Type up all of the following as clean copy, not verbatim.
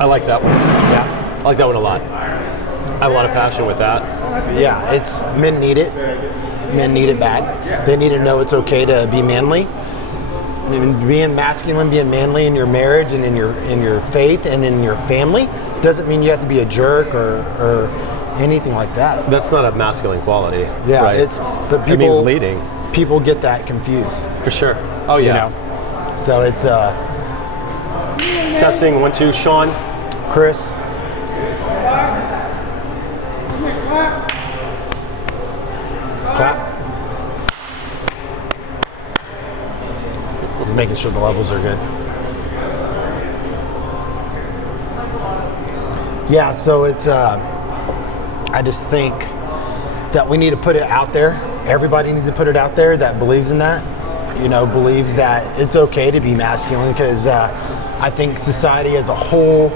I like that one. Yeah. I like that one a lot. I have a lot of passion with that. Yeah, it's men need it. Men need it bad. They need to know it's okay to be manly. And being masculine, being manly in your marriage and in your faith and in your family doesn't mean you have to be a jerk or anything like that. That's not a masculine quality. Yeah, right? but people, it means leading. People get that confused. For sure. Oh yeah. You know? So it's testing 1 2. Sean, Chris. Clap. He's making sure the levels are good. Yeah, so it's, I just think that we need to put it out there. Everybody needs to put it out there that believes in that, believes that it's okay to be masculine, because I think society as a whole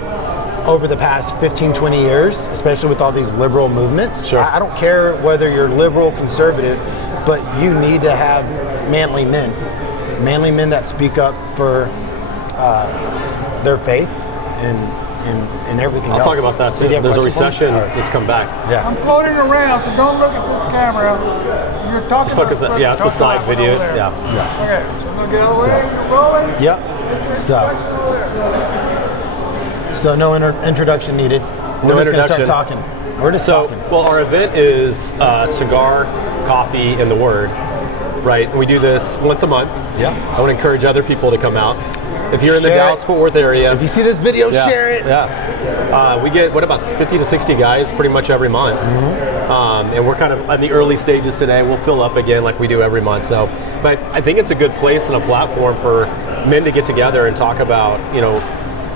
over the past 15, 20 years, especially with all these liberal movements, sure. I don't care whether you're liberal, conservative, but you need to have manly men that speak up for their faith and everything I'll else. talk about that too. There's a recession that's come back. Yeah. I'm floating around, so don't look at this camera. You're talking Just focus about, yeah, it's the side video. Yeah. Okay, so look at the way you're rolling. Yep. So no introduction needed. We're just going to start talking. We're just talking. Well, our event is cigar, coffee, and the word, right? And we do this once a month. Yeah. I want to encourage other people to come out. If you're in the Share Dallas-Fort Worth area. If you see this video, share it. Yeah. We get, about 50 to 60 guys pretty much every month. Mm-hmm. And we're kind of at the early stages today. We'll fill up again like we do every month. So, but I think it's a good place and a platform for men to get together and talk about,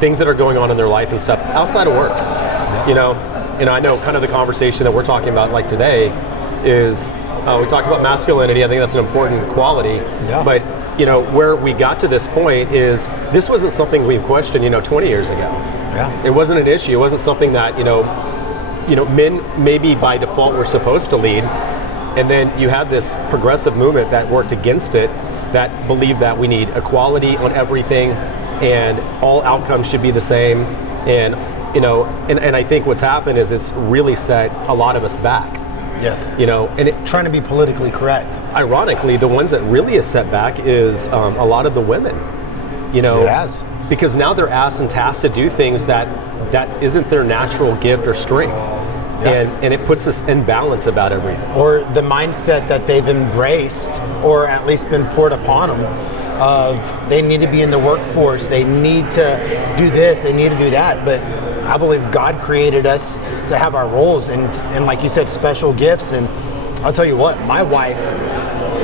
things that are going on in their life and stuff outside of work. Yeah. I know kind of the conversation that we're talking about like today is we talk about masculinity. I think that's an important quality. Yeah. But where we got to this point is this wasn't something we questioned 20 years ago. Yeah. It wasn't an issue. It wasn't something that men maybe by default were supposed to lead, and then you had this progressive movement that worked against it, that believed that we need equality on everything and all outcomes should be the same. And and I think what's happened is it's really set a lot of us back. Yes. And trying to be politically correct. Ironically, the ones that really is set back is a lot of the women. It has. Because now they're asked and tasked to do things that isn't their natural gift or strength. Yeah. And it puts us in balance about everything. Or the mindset that they've embraced, or at least been poured upon them, of they need to be in the workforce, they need to do this, they need to do that. But I believe God created us to have our roles and like you said, special gifts. And I'll tell you what, my wife,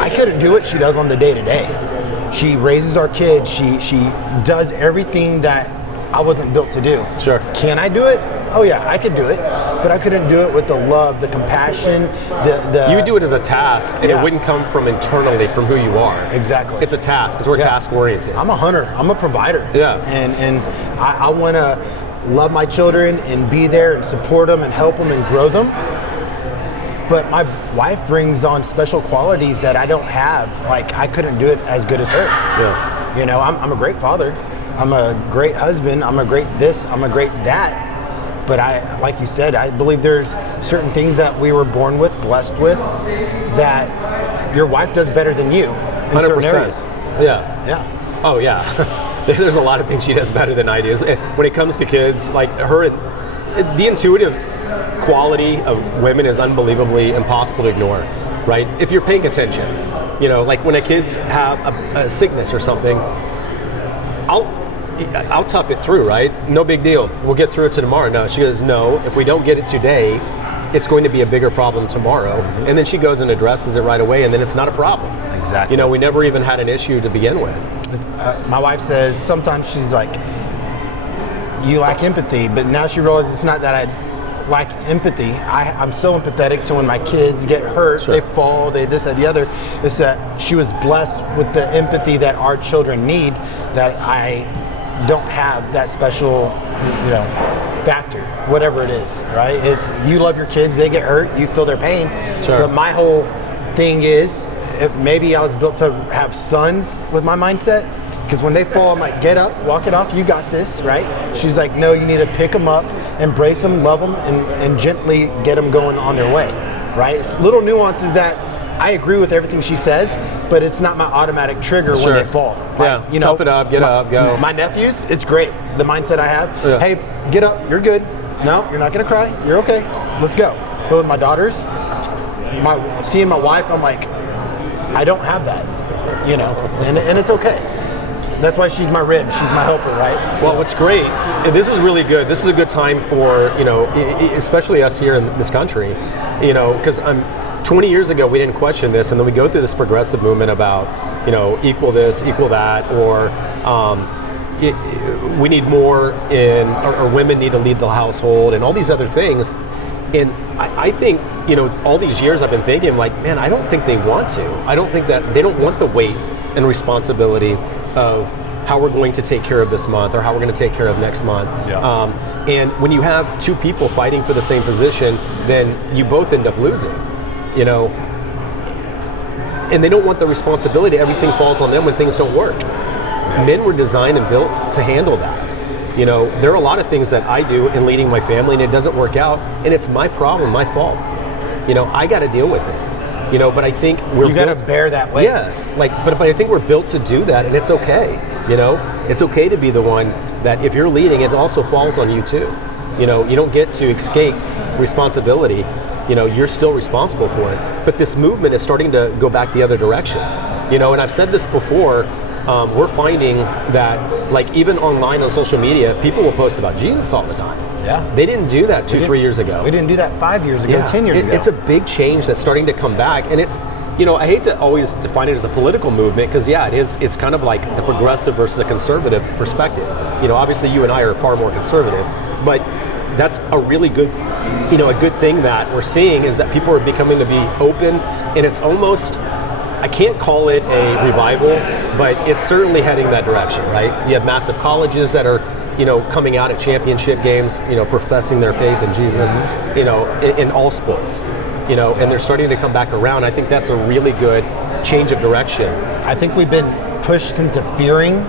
I couldn't do what she does on the day-to-day. She raises our kids, she does everything that I wasn't built to do. Sure. Can I do it? Oh yeah, I could do it, but I couldn't do it with the love, the compassion, the You would do it as a task, and it wouldn't come from internally, from who you are. Exactly. It's a task, because we're task-oriented. I'm a hunter. I'm a provider. Yeah. And I want to love my children and be there and support them and help them and grow them. But my wife brings on special qualities that I don't have. Like, I couldn't do it as good as her. Yeah. I'm a great father. I'm a great husband. I'm a great this. I'm a great that. But like you said, I believe there's certain things that we were born with, blessed with, that your wife does better than you in 100%. certain areas. Yeah. Yeah. Oh, yeah. There's a lot of things she does better than I do. When it comes to kids, like her, the intuitive quality of women is unbelievably impossible to ignore, right? If you're paying attention, like when a kids have a sickness or something, I'll tough it through, right? No big deal. We'll get through it to tomorrow. No, she goes, no, if we don't get it today, it's going to be a bigger problem tomorrow. Mm-hmm. And then she goes and addresses it right away, and then it's not a problem. Exactly. We never even had an issue to begin with. My wife says sometimes she's like, you lack empathy, but now she realizes it's not that I lack empathy. I'm so empathetic to when my kids get hurt, sure. They fall, they this, that, the other. It's that she was blessed with the empathy that our children need, that I don't have that special, factor, whatever it is, right? It's, you love your kids, they get hurt, you feel their pain. Sure. But my whole thing is, maybe I was built to have sons with my mindset, Because when they fall, I'm like, get up, walk it off, you got this, right? She's like, no, you need to pick them up, embrace them, love them, and gently get them going on their way, right? It's little nuances that I agree with everything she says, but it's not my automatic trigger when they fall. Yeah, you tough it up, get up, go. My nephews, it's great. The mindset I have, hey, get up, you're good. No, you're not gonna cry, you're okay, let's go. But with my daughters, seeing my wife, I'm like, I don't have that, and it's okay. That's why she's my rib, she's my helper, right? Well, what's great, and this is really good. This is a good time for, especially us here in this country, because 20 years ago we didn't question this, and then we go through this progressive movement about, equal this, equal that, or we need more or women need to lead the household, and all these other things. And I think, all these years I've been thinking, like, man, I don't think they want to. I don't think that they don't want the weight and responsibility of how we're going to take care of this month or how we're going to take care of next month. Yeah. And when you have two people fighting for the same position, then you both end up losing, and they don't want the responsibility. Everything falls on them when things don't work. Yeah. Men were designed and built to handle that. There are a lot of things that I do in leading my family and it doesn't work out, and it's my problem, my fault. I got to deal with it. But I think we're you got to bear that weight. Yes, but I think we're built to do that, and it's okay. It's okay to be the one that if you're leading, it also falls on you too. You don't get to escape responsibility. You're still responsible for it. But this movement is starting to go back the other direction. And I've said this before. We're finding that, like, even online on social media, people will post about Jesus all the time. Yeah. They didn't do that 3 years ago. We didn't do that 5 years ago, 10 years ago. It's a big change that's starting to come back, and it's, I hate to always define it as a political movement, because it's kind of like the progressive versus a conservative perspective. Obviously you and I are far more conservative, but that's a really good, a good thing that we're seeing is that people are becoming to be open, and it's almost, I can't call it a revival, but it's certainly heading that direction, right? You have massive colleges that are, coming out at championship games, professing their faith in Jesus, in all sports, and they're starting to come back around. I think that's a really good change of direction. I think we've been pushed into fearing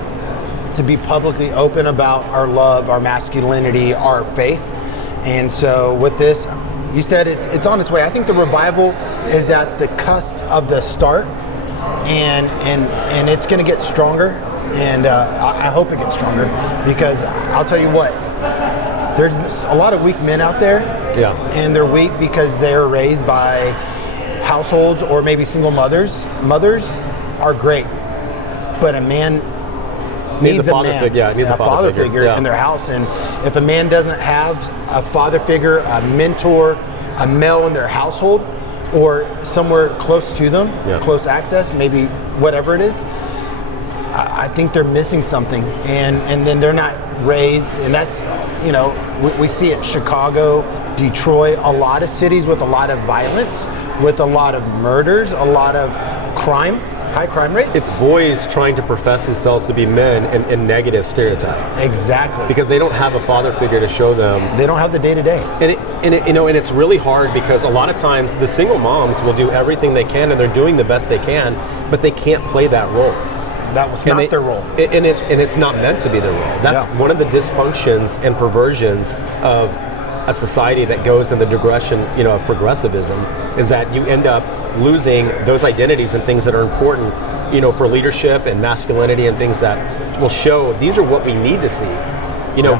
to be publicly open about our love, our masculinity, our faith. And so with this, you said it's on its way. I think the revival is at the cusp of the start, and it's going to get stronger, and I hope it gets stronger, because I'll tell you what, there's a lot of weak men out there, and they're weak because they're raised by households or maybe single mothers. Mothers are great, but a man needs a father figure in their house. And if a man doesn't have a father figure, a mentor, a male in their household, or somewhere close to them, close access, maybe whatever it is, I think they're missing something, and then they're not raised. And that's, we see it, Chicago, Detroit, a lot of cities with a lot of violence, with a lot of murders, a lot of crime, high crime rates. It's boys trying to profess themselves to be men in negative stereotypes. Exactly. Because they don't have a father figure to show them. They don't have the day-to-day. And it's really hard, because a lot of times the single moms will do everything they can, and they're doing the best they can, but they can't play that role. That was not their role. And it's not meant to be their role. That's one of the dysfunctions and perversions of a society that goes in the digression, of progressivism, is that you end up losing those identities and things that are important, for leadership and masculinity, and things that will show these are what we need to see.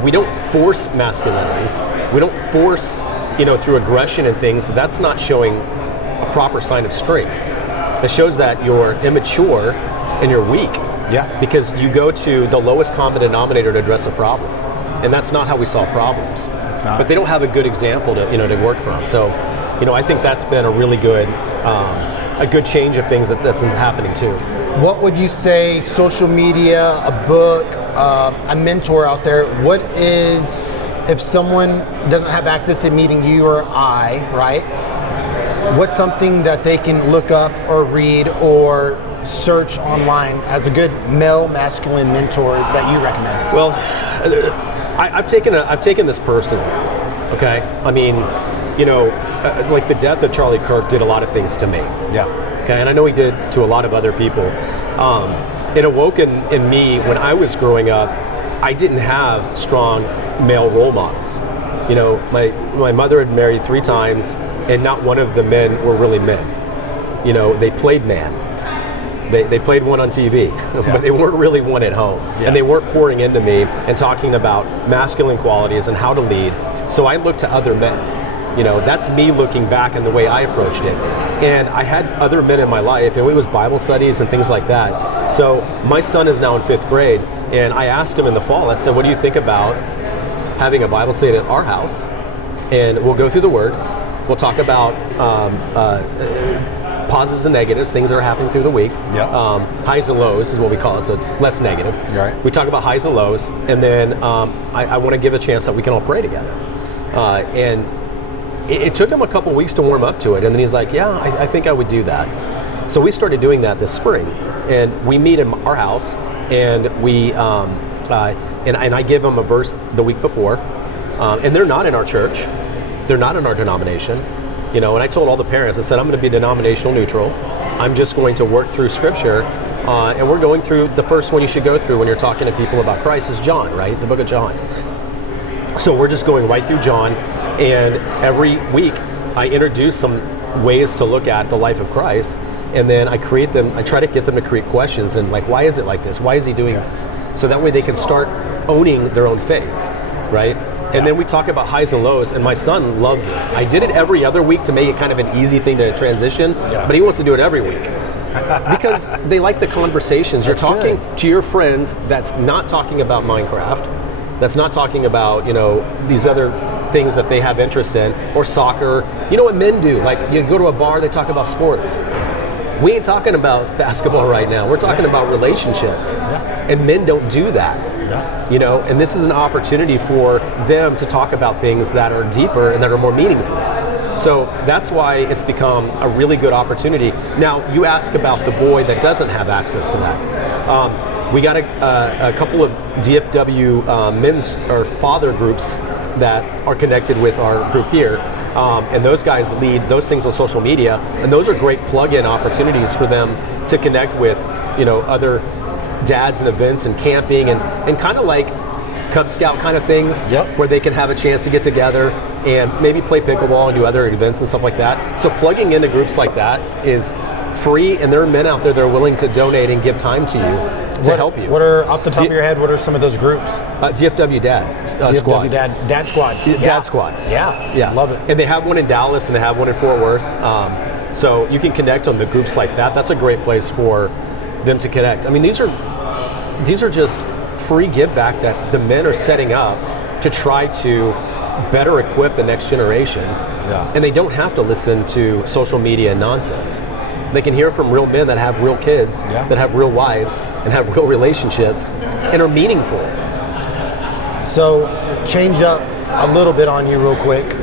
We don't force masculinity. We don't force, through aggression and things. That's not showing a proper sign of strength. It shows that you're immature and you're weak. Yeah. Because you go to the lowest common denominator to address a problem. And that's not how we solve problems. It's not. But they don't have a good example to to work from. So, I think that's been a really good a good change of things that's been happening too. What would you say, social media, a book, a mentor out there, what is, if someone doesn't have access to meeting you or I, right? What's something that they can look up or read or search online as a good male masculine mentor that you recommend? Well, I've taken this personally. Okay, I mean, like the death of Charlie Kirk did a lot of things to me. Yeah. Okay, and I know he did to a lot of other people. it awoke in me when I was growing up. I didn't have strong male role models. You know, my mother had married 3 times, and not one of the men were really men. You know, they played man. They played one on TV, but they weren't really one at home. Yeah. And they weren't pouring into me and talking about masculine qualities and how to lead. So I looked to other men. You know, that's me looking back and the way I approached it. And I had other men in my life, and it was Bible studies and things like that. So my son is now in 5th grade, and I asked him in the fall, I said, what do you think about having a Bible study at our house? And we'll go through the Word. We'll talk about positives and negatives, things that are happening through the week. Highs and lows is what we call it, so it's less negative. Right. We talk about highs and lows, and then I want to give a chance that we can all pray together. And it took him a couple weeks to warm up to it, and then he's like, yeah, I think I would do that. So we started doing that this spring, and we meet in our house, and we and I give them a verse the week before, and they're not in our church, they're not in our denomination. You know, and I told all the parents, I said, I'm going to be denominational neutral. I'm just going to work through Scripture, and we're going through the first one you should go through when you're talking to people about Christ is John, right? The book of John. So we're just going right through John, and every week I introduce some ways to look at the life of Christ, and then I try to get them to create questions and like, why is it like this? Why is he doing this? So that way they can start owning their own faith, right? And then we talk about highs and lows, and my son loves it. I did it every other week to make it kind of an easy thing to transition, but he wants to do it every week. Because they like the conversations. You're talking to your friends that's not talking about Minecraft, that's not talking about, you know, these other things that they have interest in, or soccer. You know what men do? Like, you go to a bar, they talk about sports. We ain't talking about basketball right now. We're talking about relationships. And men don't do that. You know, and this is an opportunity for them to talk about things that are deeper and that are more meaningful. So that's why it's become a really good opportunity. Now, you ask about the boy that doesn't have access to that. We got a couple of DFW men's or father groups that are connected with our group here. And those guys lead those things on social media, and those are great plug-in opportunities for them to connect with, you know, other dads and events and camping and kind of like Cub Scout kind of things, where they can have a chance to get together and maybe play pickleball and do other events and stuff like that. So plugging into groups like that is free, and there are men out there that are willing to donate and give time to you to help you. What are, off the top of your head, what are some of those groups? DFW Dad Squad. DFW Dad Squad. Dad Squad. Yeah, love it. And they have one in Dallas and they have one in Fort Worth. So you can connect on the groups like that. That's a great place for them to connect. I mean, these are just free give back that the men are setting up to try to better equip the next generation. And they don't have to listen to social media nonsense. They can hear from real men that have real kids, that have real wives, and have real relationships, and are meaningful. So, change up a little bit on you real quick.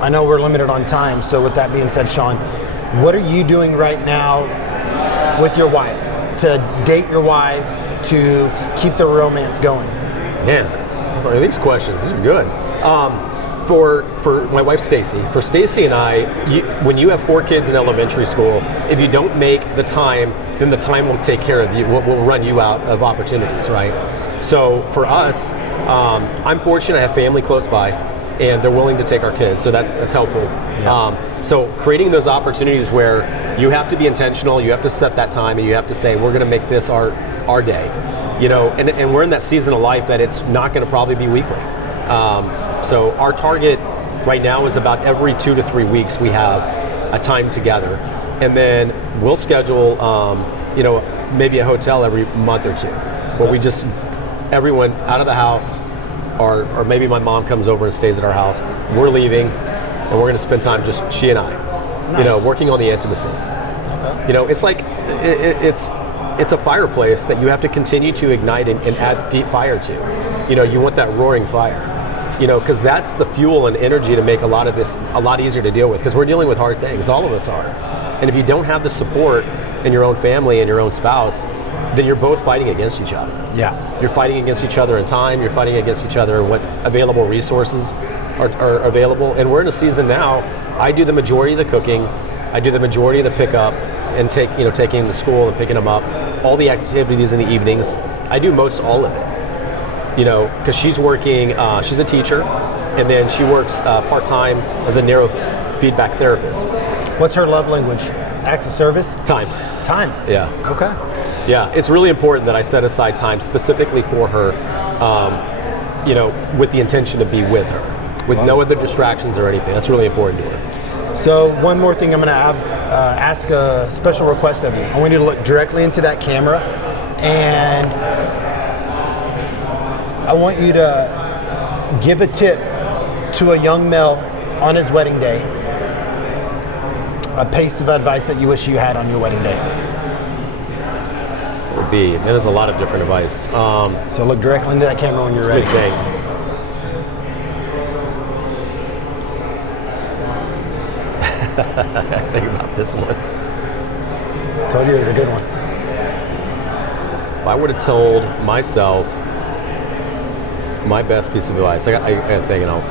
I know we're limited on time, so with that being said, Sean, what are you doing right now with your wife, to date your wife, to keep the romance going? Man, these questions, these are good. For my wife Stacy, for Stacy and I, when you have 4 kids in elementary school, if you don't make the time, then the time will take care of you, will run you out of opportunities, right? So for us, I'm fortunate I have family close by, and they're willing to take our kids, so that's helpful. So creating those opportunities where you have to be intentional, you have to set that time, and you have to say, we're going to make this our day. You know, and we're in that season of life that it's not going to probably be weekly. So our target right now is about every 2 to 3 weeks we have a time together, and then we'll schedule, you know, maybe a hotel every month or 2, where we just everyone out of the house, or maybe my mom comes over and stays at our house. We're leaving, and we're going to spend time just she and I, you know, working on the intimacy. You know, it's like it's a fireplace that you have to continue to ignite and add fire to. You know, you want that roaring fire. You know, because that's the fuel and energy to make a lot of this a lot easier to deal with, because we're dealing with hard things. All of us are. And if you don't have the support in your own family and your own spouse, then you're both fighting against each other. You're fighting against each other in time. You're fighting against each other in what available resources are available. And we're in a season now, I do the majority of the cooking. I do the majority of the pickup and taking them to school and picking them up. all the activities in the evenings. I do most all of it, you know, because she's working, she's a teacher, and then she works part-time as a neurofeedback therapist. What's her love language? Acts of service? Time. Time. Yeah. Okay. Yeah, it's really important that I set aside time specifically for her, you know, with the intention to be with her, with no other distractions or anything. That's really important to her. So one more thing, I'm going to ask a special request of you. I want you to look directly into that camera, and I want you to give a tip to a young male on his wedding day, a piece of advice that you wish you had on your wedding day. Would be, and there's a lot of different advice. So look directly into that camera when you're ready. Good thing. Think about this one. Told you it was a good one. If I would have told myself my best piece of advice, I got to think, you know.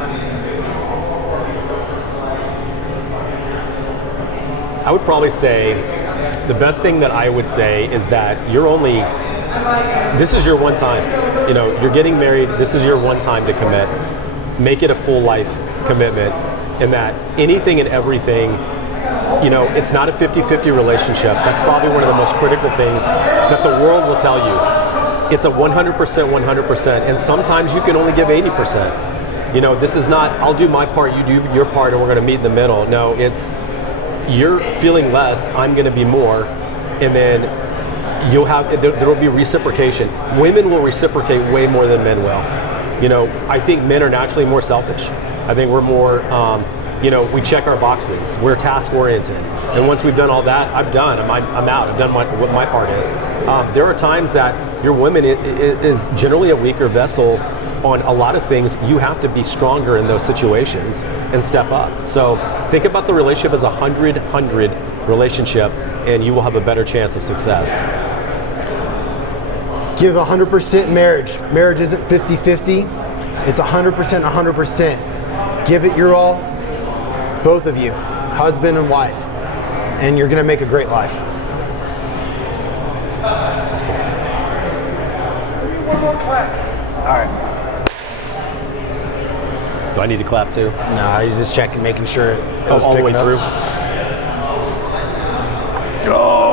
I would probably say the best thing that I would say is that this is your one time. You know, you're getting married, this is your one time to commit. Make it a full life commitment, and that anything and everything, you know, it's not a 50-50 relationship. That's probably one of the most critical things that the world will tell you. It's a 100%, 100%, and sometimes you can only give 80%. You know, this is not, I'll do my part, you do your part, and we're going to meet in the middle. No, it's, you're feeling less, I'm going to be more, and then there will be reciprocation. Women will reciprocate way more than men will. You know, I think men are naturally more selfish. I think we're more, you know, we check our boxes. We're task oriented, and once we've done all that, I'm done. I'm out. I've done what my part is. There are times that your woman is generally a weaker vessel on a lot of things. You have to be stronger in those situations and step up. So think about the relationship as a 100-100 relationship, and you will have a better chance of success. Give 100% marriage. Marriage isn't 50-50. It's 100%, 100%. Give it your all, both of you, husband and wife, and you're going to make a great life. Awesome. One more clap. All right. Do I need to clap too? No, he's just checking, making sure it was all the way picking up. through. Oh!